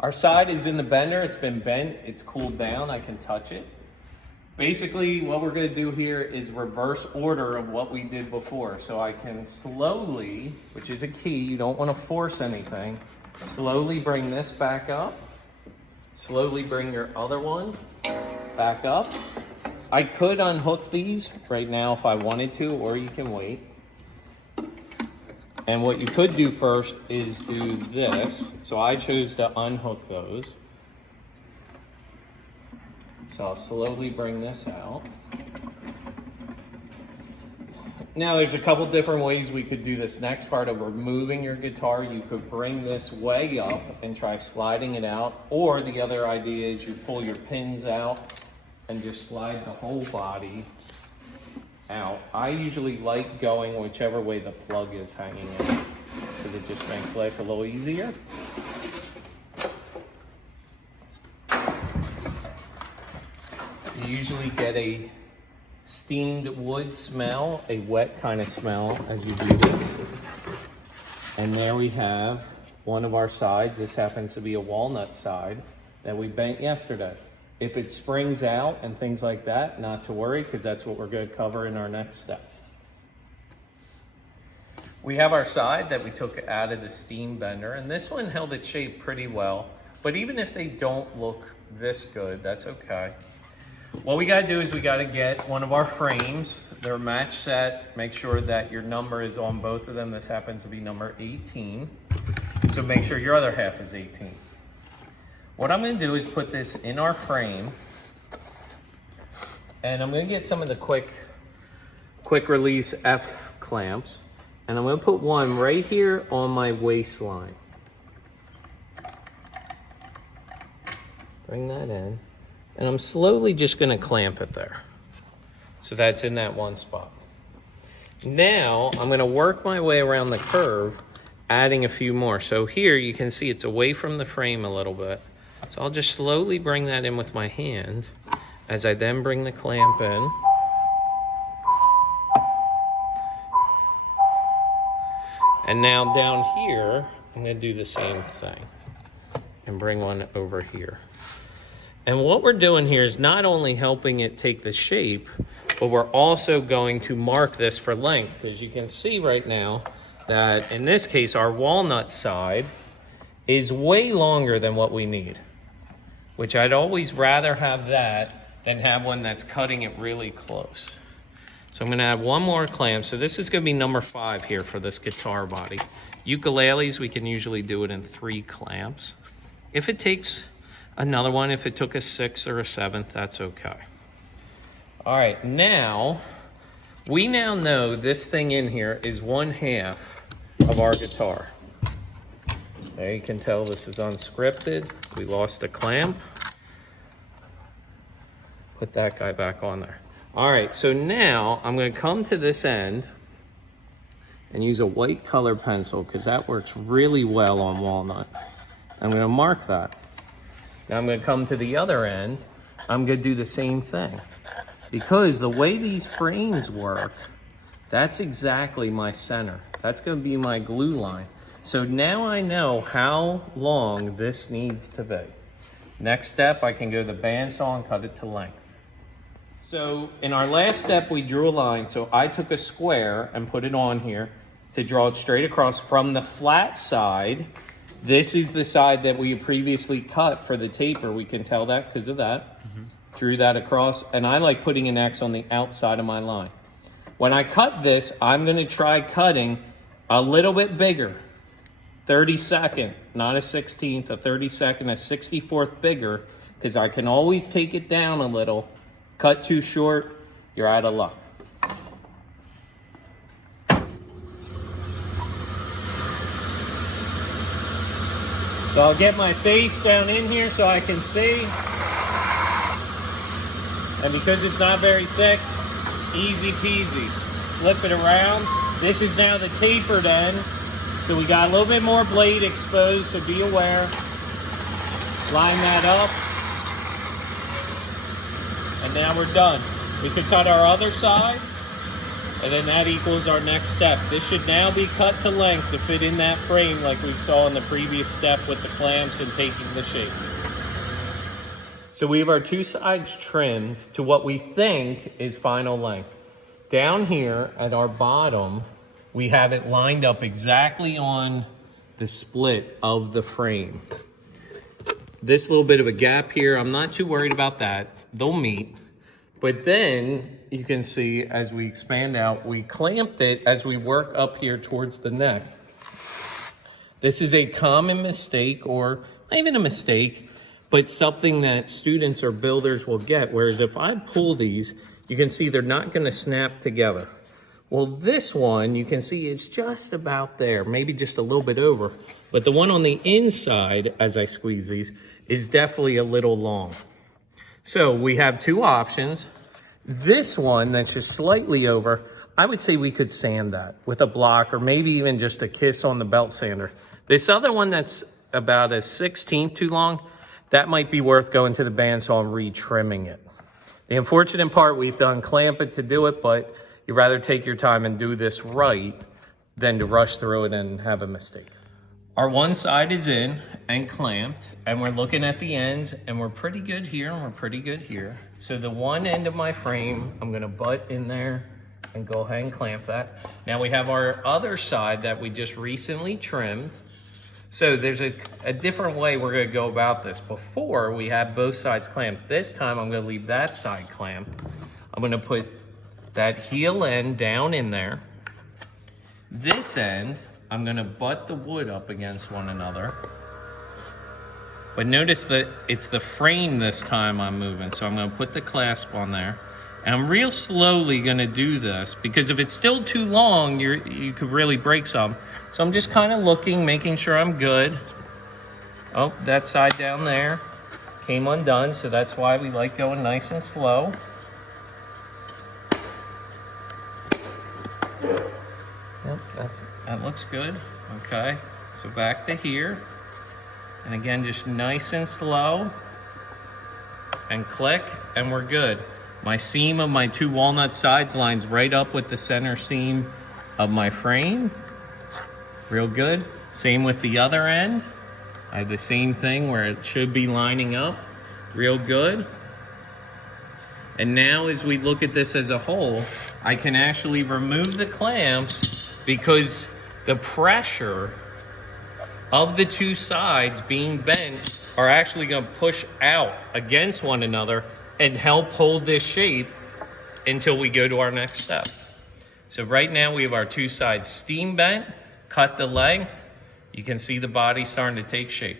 Our side is in the bender. It's been bent. It's cooled down. I can touch it. Basically, what we're going to do here is reverse order of what we did before. So I can slowly, which is a key, you don't want to force anything, slowly bring this back up. Slowly bring your other one back up. I could unhook these right now if I wanted to, or you can wait. And what you could do first is do this. So I chose to unhook those. So I'll slowly bring this out. Now there's a couple different ways we could do this next part of removing your guitar. You could bring this way up and try sliding it out. Or the other idea is you pull your pins out and just slide the whole body out. I usually like going whichever way the plug is hanging in, because it just makes life a little easier. You usually get a steamed wood smell, a wet kind of smell as you do this. And there we have one of our sides. This happens to be a walnut side that we bent yesterday. If it springs out and things like that, not to worry, because that's what we're going to cover in our next step. We have our side that we took out of the steam bender, and this one held its shape pretty well. But even if they don't look this good, that's okay. What we got to do is we got to get one of our frames. They're match set. Make sure that your number is on both of them. This happens to be number 18. So make sure your other half is 18. What I'm going to do is put this in our frame, and I'm going to get some of the quick release F clamps, and I'm going to put one right here on my waistline. Bring that in, and I'm slowly just going to clamp it there. So that's in that one spot. Now I'm going to work my way around the curve, adding a few more. So here you can see it's away from the frame a little bit. So I'll just slowly bring that in with my hand as I then bring the clamp in. And now down here, I'm going to do the same thing and bring one over here. And what we're doing here is not only helping it take the shape, but we're also going to mark this for length, because you can see right now that in this case, our walnut side is way longer than what we need, which I'd always rather have that than have one that's cutting it really close. So I'm going to add one more clamp. So this is going to be number 5 here for this guitar body. Ukuleles, we can usually do it in 3 clamps. If it takes another one, if it took a 6th or a 7th, that's okay. All right, now, we now know this thing in here is 1/2 of our guitar. There you can tell this is unscripted. We lost a clamp. Put that guy back on there. All right, so now I'm going to come to this end and use a white color pencil, because that works really well on walnut. I'm going to mark that. Now I'm going to come to the other end. I'm going to do the same thing, because the way these frames work, that's exactly my center. That's going to be my glue line. So now I know how long this needs to be. Next step, I can go to the bandsaw and cut it to length. So in our last step, we drew a line. So I took a square and put it on here to draw it straight across from the flat side. This is the side that we previously cut for the taper. We can tell that because of that. Drew that across, and I like putting an X on the outside of my line. When I cut this, I'm going to try cutting a little bit bigger. 32nd, not a 16th, a 32nd, a 64th bigger, because I can always take it down a little. Cut too short, you're out of luck. So I'll get my face down in here so I can see. And because it's not very thick, easy peasy. Flip it around. This is now the tapered end. So we got a little bit more blade exposed, so be aware. Line that up. And now we're done. We could cut our other side. And then that equals our next step. This should now be cut to length to fit in that frame like we saw in the previous step with the clamps and taking the shape. So we have our two sides trimmed to what we think is final length. Down here at our bottom, we have it lined up exactly on the split of the frame. This little bit of a gap here, I'm not too worried about that. They'll meet. But then you can see as we expand out, we clamped it as we work up here towards the neck. This is a common mistake, or not even a mistake, but something that students or builders will get. Whereas if I pull these, you can see they're not gonna snap together. Well, this one, you can see it's just about there, maybe just a little bit over. But the one on the inside, as I squeeze these, is definitely a little long. So we have two options. This one that's just slightly over, I would say we could sand that with a block or maybe even just a kiss on the belt sander. This other one that's about a 1/16 too long, that might be worth going to the bandsaw and re-trimming it. The unfortunate part, we've done clamp it to do it, but you'd rather take your time and do this right than to rush through it and have a mistake. Our one side is in and clamped, and we're looking at the ends, and we're pretty good here, and we're pretty good here. So the one end of my frame, I'm gonna butt in there and go ahead and clamp that. Now we have our other side that we just recently trimmed. So there's a different way we're gonna go about this. Before, we had both sides clamped. This time, I'm gonna leave that side clamped. I'm gonna put that heel end down in there. This end, I'm gonna butt the wood up against one another. But notice that it's the frame this time I'm moving. So I'm gonna put the clasp on there. And I'm real slowly gonna do this because if it's still too long, you could really break some. So I'm just kind of looking, making sure I'm good. Oh, that side down there came undone. So that's why we like going nice and slow. Yep, that looks good. Okay, so back to here. And again, just nice and slow. And click, and we're good. My seam of my two walnut sides lines right up with the center seam of my frame. Real good. Same with the other end. I have the same thing where it should be lining up. Real good. And now as we look at this as a whole, I can actually remove the clamps because the pressure of the two sides being bent are actually going to push out against one another and help hold this shape until we go to our next step. So right now we have our two sides steam bent, cut the length. You can see the body starting to take shape.